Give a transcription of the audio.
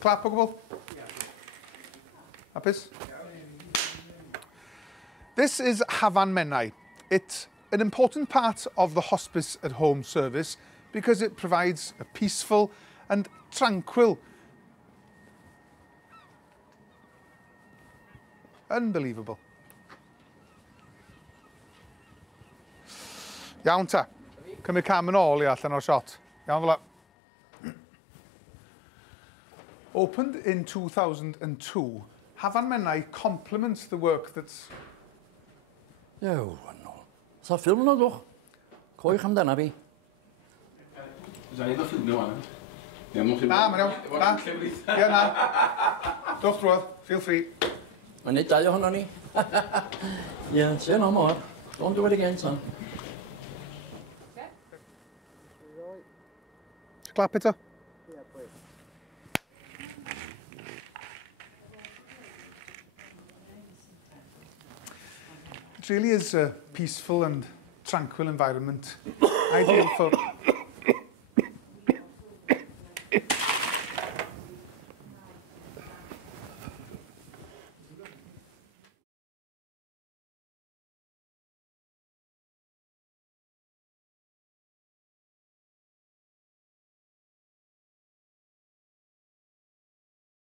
The clap o gwbl? Hapus? This is Hafan Menai. It's an important part of the hospice at home service because it provides a peaceful and tranquil, unbelievable. Iawn ta. Cymryd cam yn ôl i allan o'r shot. Iawn fel. Opened in 2002, Hafan Menai complements the work that's... Ew, no. Sa ffilm no doch? Coich amdana fi. Zijn er filmio aan? Ja, mocht je... Na, maar nou. Na. Ja, na. Doch drwodd. Feel free. Mae'n neud dau ohono ni. Yeah, say no more. Don't do it again, son. Clap it up. It really is a peaceful and tranquil environment, ideal for